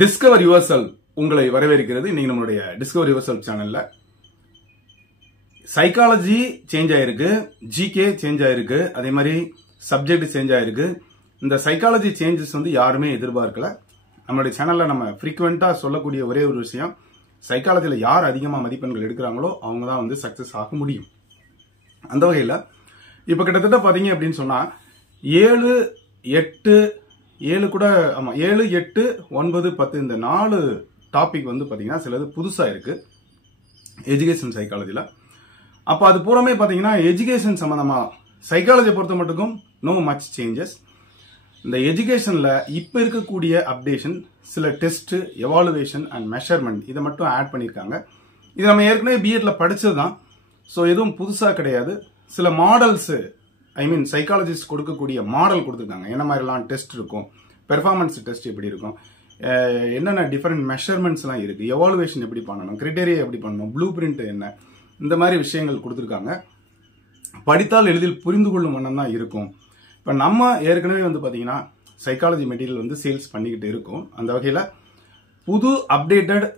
Discover yourself உங்களை வரவேற்கிறது. இன்னைக்கு நம்மளுடைய டிஸ்கவர் யுவர்செல்ஃப் சேனல்ல சைக்காலஜி சேஞ்ச் ஆயிருக்கு, ஜிகே சேஞ்ச் ஆயிருக்கு, அதே மாதிரி சப்ஜெக்ட் சேஞ்ச் ஆயிருக்கு. இந்த சைக்காலஜி சேஞ்சஸ் யாருமே எதிர்பார்க்கல. நம்மளுடைய சேனல்ல நம்ம ஃப்ரீக்வெண்டா சொல்லக்கூடிய ஒரே ஒரு விஷயம், சைக்காலஜில யார் அதிகமா மதிப்பெண்கள் எடுக்கிறாங்களோ அவங்க தான் சக்சஸ் ஆக முடியும். அந்த வகையில இப்ப கிட்டத்தட்ட பாத்தீங்க அப்படின்னு சொன்னா 7, 8 கூட 7, 8, 9, 10 இந்த 4 டாபிக் பாத்தீங்கன்னா சிலது புதுசா இருக்கு எஜுகேஷன் சைக்காலஜில. அப்ப அது பூராமே பாத்தீங்கன்னா எஜுகேஷன் சம்பந்தமா, சைக்காலஜி பொறுத்த மட்டுக்கும் நோ மச் சேஞ்சஸ். இந்த எஜுகேஷன்ல இப்ப இருக்கக்கூடிய அப்டேஷன், சில டெஸ்ட், எவாலுவேஷன் அண்ட் மெஷர்மெண்ட் இதை மட்டும் ஆட் பண்ணிருக்காங்க. இது நம்ம ஏற்கனவே பிஎட்ல படிச்சதுதான். ஸோ எதுவும் புதுசா கிடையாது. சில மாடல்ஸ், சைக்காலஜிஸ்ட் கொடுக்கக்கூடிய மாடல் கொடுத்துருக்காங்க. என்ன மாதிரிலாம் டெஸ்ட் இருக்கும், பெர்ஃபார்மன்ஸ் டெஸ்ட் எப்படி இருக்கும், என்னென்ன டிஃபரெண்ட் மெஷர்மெண்ட்ஸ் எல்லாம் இருக்கு, எவாலுவேஷன் எப்படி பண்ணணும், கிரைட்டேரியா எப்படி பண்ணணும், ப்ளூ பிரிண்ட் என்ன, இந்த மாதிரி விஷயங்கள் கொடுத்துருக்காங்க. படித்தால் எளிதில் புரிந்து கொள்ளும் வண்ணம் தான் இருக்கும். இப்ப நம்ம ஏற்கனவே பாத்தீங்கன்னா சைக்காலஜி மெட்டீரியல் சேல்ஸ் பண்ணிக்கிட்டு இருக்கோம். அந்த வகையில புது அப்டேட்டட்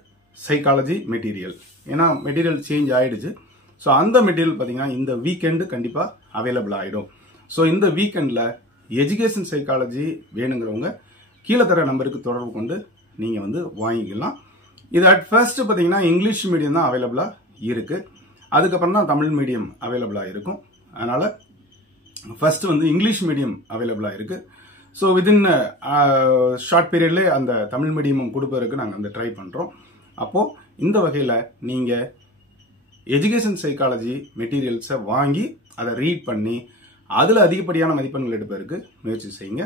சைக்காலஜி மெட்டீரியல், ஏன்னா மெட்டீரியல் சேஞ்ச் ஆயிடுச்சு. ஸோ அந்த மெட்டீரியல் பார்த்தீங்கன்னா இந்த வீக்கெண்டு கண்டிப்பாக அவைலபிள் ஆகிடும். ஸோ இந்த வீக்கெண்டில் எஜுகேஷன் சைக்காலஜி வேணுங்கிறவங்க கீழே தர நம்பருக்கு தொடர்பு கொண்டு நீங்கள் வாங்கிக்கலாம். இது அட் ஃபர்ஸ்ட் பார்த்தீங்கன்னா இங்கிலீஷ் மீடியம் தான் அவைலபிளாக இருக்குது. அதுக்கப்புறம் தான் தமிழ் மீடியம் அவைலபிளாக இருக்கும். அதனால் ஃபர்ஸ்ட் இங்கிலீஷ் மீடியம் அவைலபிளாக இருக்குது. ஸோ வித்தின் ஷார்ட் பீரியட்லேயே அந்த தமிழ் மீடியமும் கொடுப்பதற்கு நாங்கள் ட்ரை பண்ணுறோம். அப்போது இந்த வகையில் நீங்கள் எஜுகேஷன் சைக்காலஜி மெட்டீரியல்ஸை வாங்கி அதை ரீட் பண்ணி அதில் அதிகப்படியான மதிப்பெண்கள் எடுப்பதற்கு முயற்சி செய்யுங்க.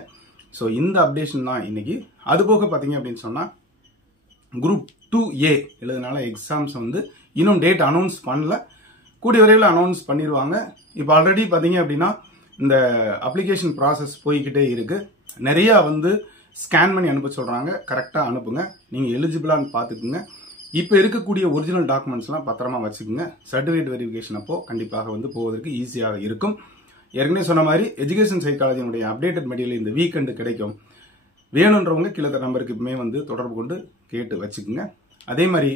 ஸோ இந்த அப்டேஷன் தான் இன்னைக்கு. அது போக பார்த்தீங்க அப்படின்னு சொன்னால் குரூப் 2A எழுதுனால எக்ஸாம்ஸ் இன்னும் டேட் அனௌன்ஸ் பண்ணல, கூடிய விரைவில் அனௌன்ஸ் பண்ணிடுவாங்க. இப்போ ஆல்ரெடி பார்த்தீங்க அப்படின்னா இந்த அப்ளிகேஷன் ப்ராசஸ் போய்கிட்டே இருக்கு. நிறைய ஸ்கேன் பண்ணி அனுப்ப சொல்றாங்க. கரெக்டாக அனுப்புங்க. நீங்கள் எலிஜிபிளான்னு பார்த்துக்குங்க. இப்போ இருக்கக்கூடிய ஒரிஜினல் டாக்குமெண்ட்ஸ்லாம் பத்திரமா வச்சுக்கோங்க. சர்டிஃபிகேட் வெரிஃபிகேஷன் அப்போ கண்டிப்பாக போவதற்கு ஈஸியாக இருக்கும். ஏற்கனவே சொன்ன மாதிரி எஜுகேஷன் சைக்காலஜியினுடைய அப்டேட்டட் மெட்டீரியல் இந்த வீக்கெண்டு கிடைக்கும். வேணுன்றவங்க கீழே நம்பருக்கு இப்பவுமே தொடர்பு கொண்டு கேட்டு வச்சுக்கோங்க. அதே மாதிரி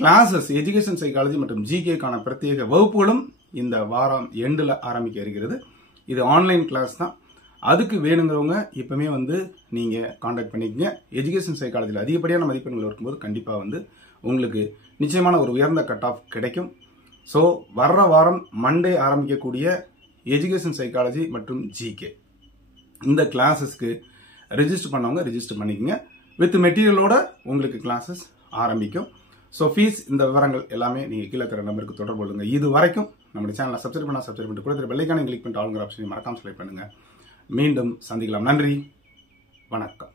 கிளாஸஸ், எஜுகேஷன் சைக்காலஜி மற்றும் ஜிகேக்கான பிரத்யேக வகுப்புகளும் இந்த வாரம் எண்டில் ஆரம்பிக்க இருக்கிறது. இது ஆன்லைன் கிளாஸ் தான். அதுக்கு வேணுங்கிறவங்க இப்பவுமே நீங்க கான்டாக்ட் பண்ணிக்கங்க. எஜுகேஷன் சைக்காலஜியில் அதிகப்படியான மதிப்பெண்கள் இருக்கும்போது கண்டிப்பாக உங்களுக்கு நிச்சயமான ஒரு உயர்ந்த கட் ஆஃப் கிடைக்கும். ஸோ வர்ற வாரம் மண்டே ஆரம்பிக்கக்கூடிய எஜுகேஷன் சைக்காலஜி மற்றும் ஜிகே இந்த கிளாஸஸ்க்கு ரெஜிஸ்டர் பண்ணவங்க ரெஜிஸ்டர் பண்ணிக்கங்க. வித் மெட்டீரியலோட உங்களுக்கு கிளாஸஸ் ஆரம்பிக்கும். ஸோ ஃபீஸ், இந்த விவரங்கள் எல்லாமே நீங்கள் கீழே தர நம்பருக்கு தொடர்பு கொள்ளுங்க. இது வரைக்கும் நம்முடைய சேனலை சப்ஸ்கிரைப் பண்ணிட்டு கூட பெல்லைக்கான கிளிக் பண்ணிட்டு ஆளுங்கிற ஆப்ஷனை மறக்காம செலக்ட் பண்ணுங்க. மீண்டும் சந்திக்கலாம். நன்றி, வணக்கம்.